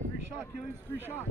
Free shot, Achilles. Free shot.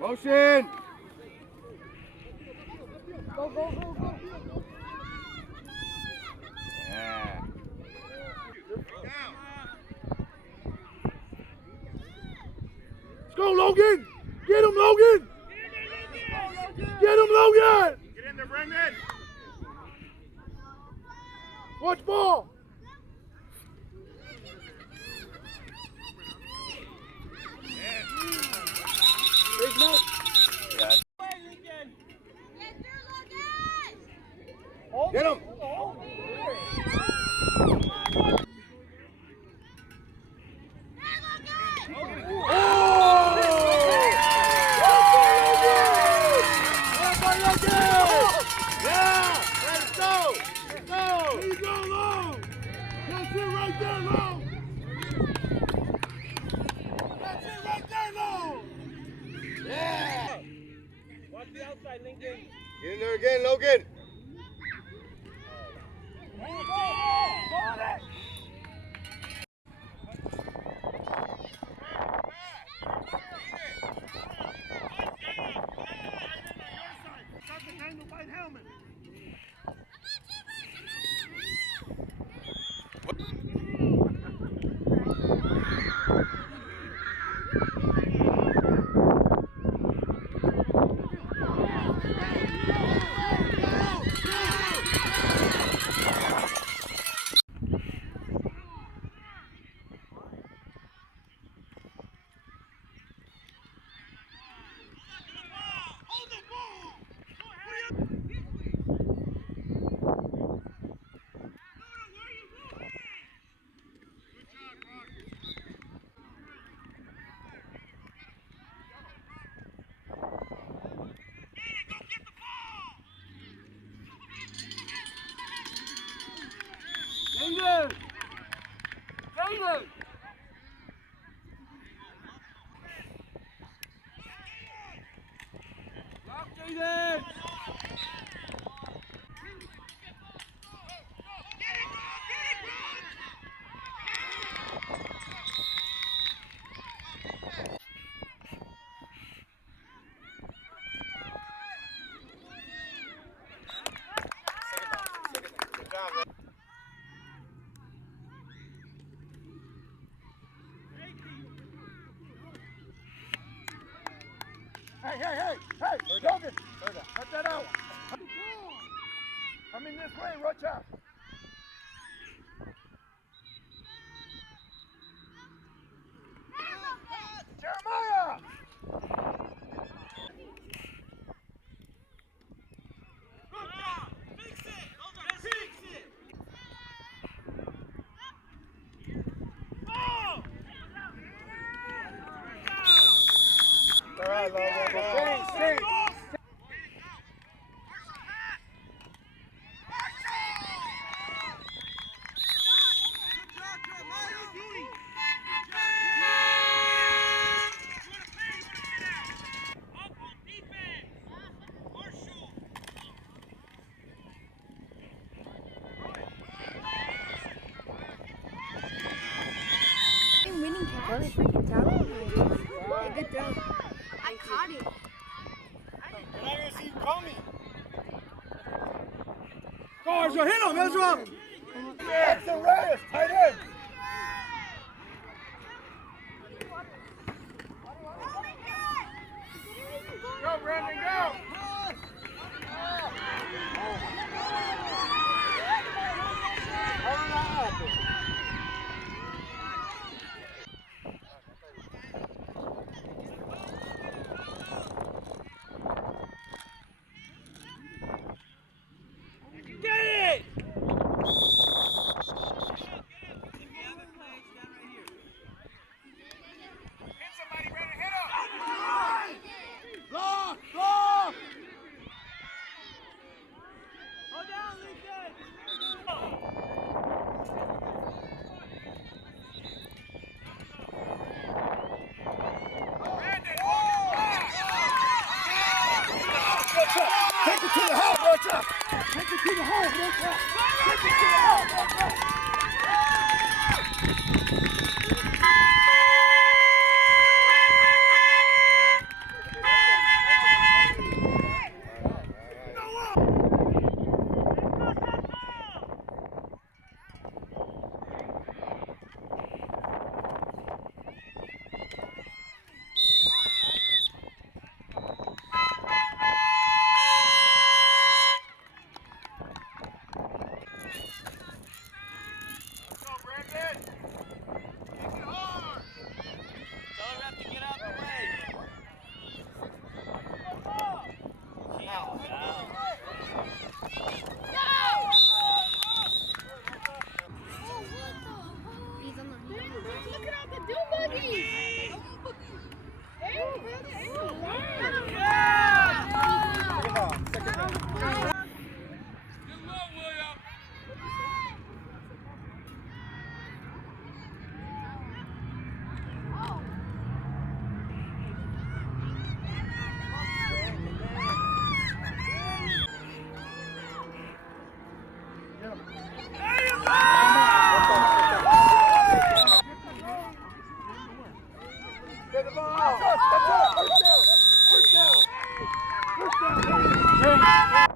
Motion! Go, go, go, go. Yeah. Let's go, Logan! Get him, Logan! Get him, Logan! Get in there, Brendan! Watch ball! Big note. Yeah. Get him! Get in there again, Logan! Jaden! Jaden! Lock Jaden! Good job, man. Hey, hey, hey! Hey! Logan! Cut that out! Come in this way, Rocha! Jeremiah! All right, Logan. Stay. Winning catch. Freaking tackle. Hey, good throw. I caught it. You're not going to see you coming. Go, Ezra! Hit him, Ezra! That's the Reyes, tight end. Take it to the hole, no crap. Take it to the hole, no crap. Look at all the doo buggies. Get the ball. That's it. First down. First down. First down.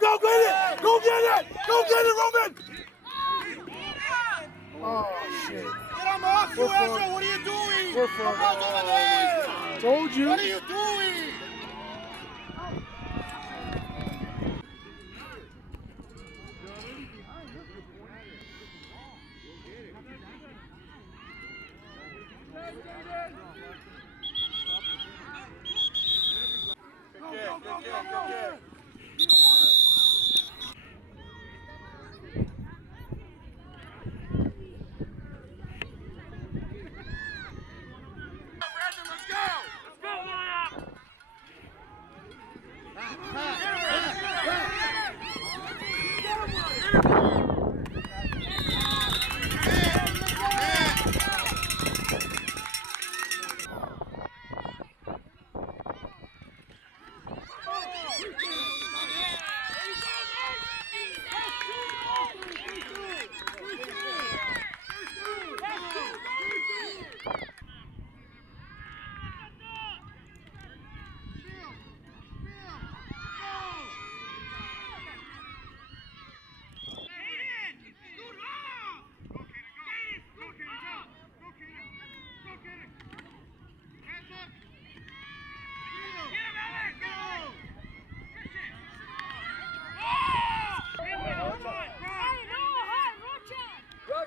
Go get it! Go get it! Go get it, Roman! Oh, shit. Get him off, you asshole! What are you doing? We're for Come on, over there! Told you. What are you doing?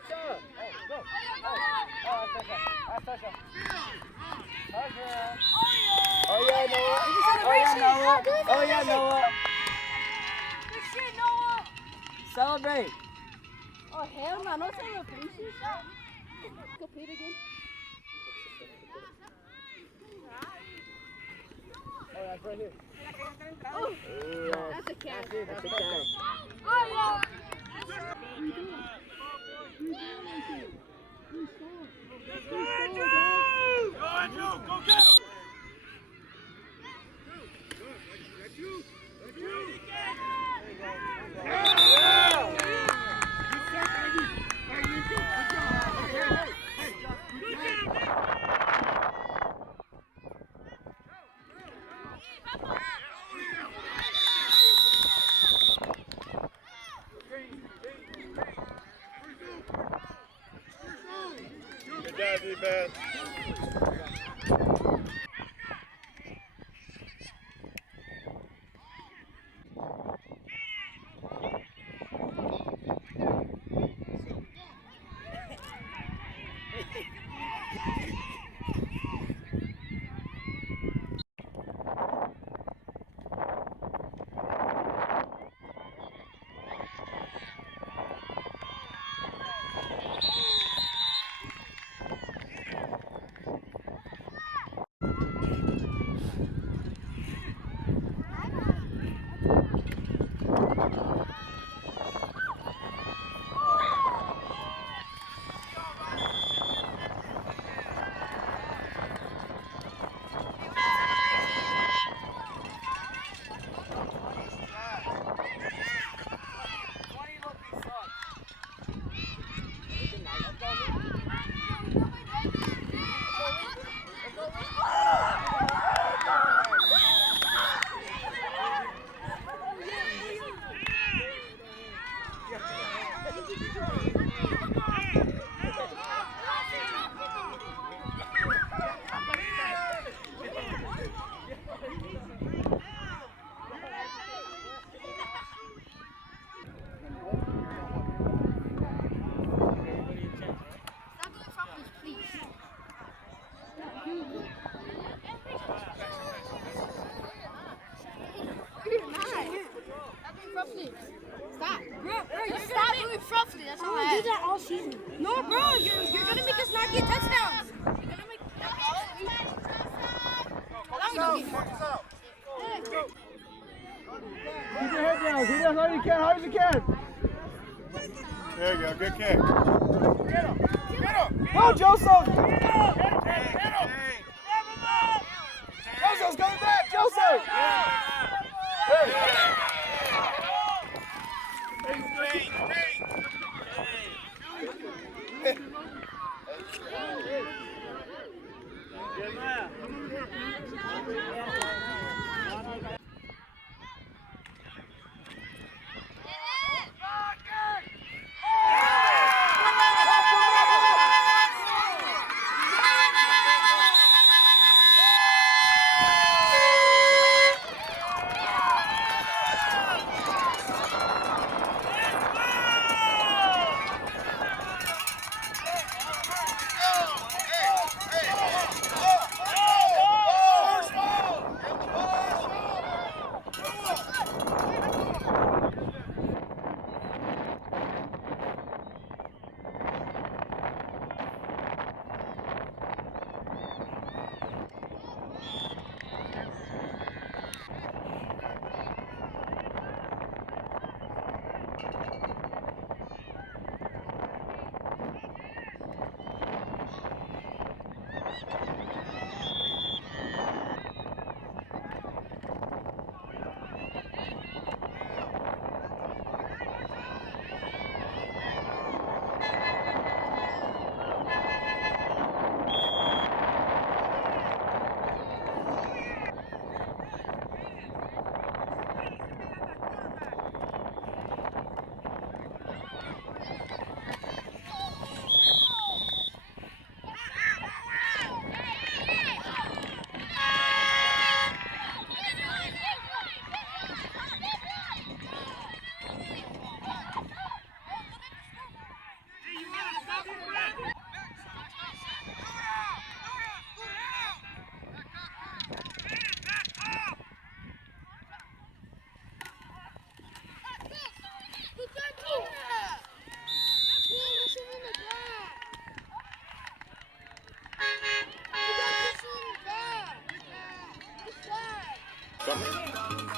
Go. Oh yeah, Noah. Oh yeah, Noah. Oh yeah, Noah. Good shit, Noah. Celebrate. Oh hell no, no celebration. Compete again. Oh, that's right here. Oh, that's a cat. That's a cat. Oh yeah. Go, Andrew! Go get him! Good job, defense. roughly. That's all I do that all season. No, bro, you're gonna make us not get touchdowns. You're gonna make. Focus out. Keep your head down. Keep it as hard as you can. Hard as you can. There you go. Good kick. Get him. Get him. Go, Joseph. Joseph's coming back. Joseph. Hey. Come.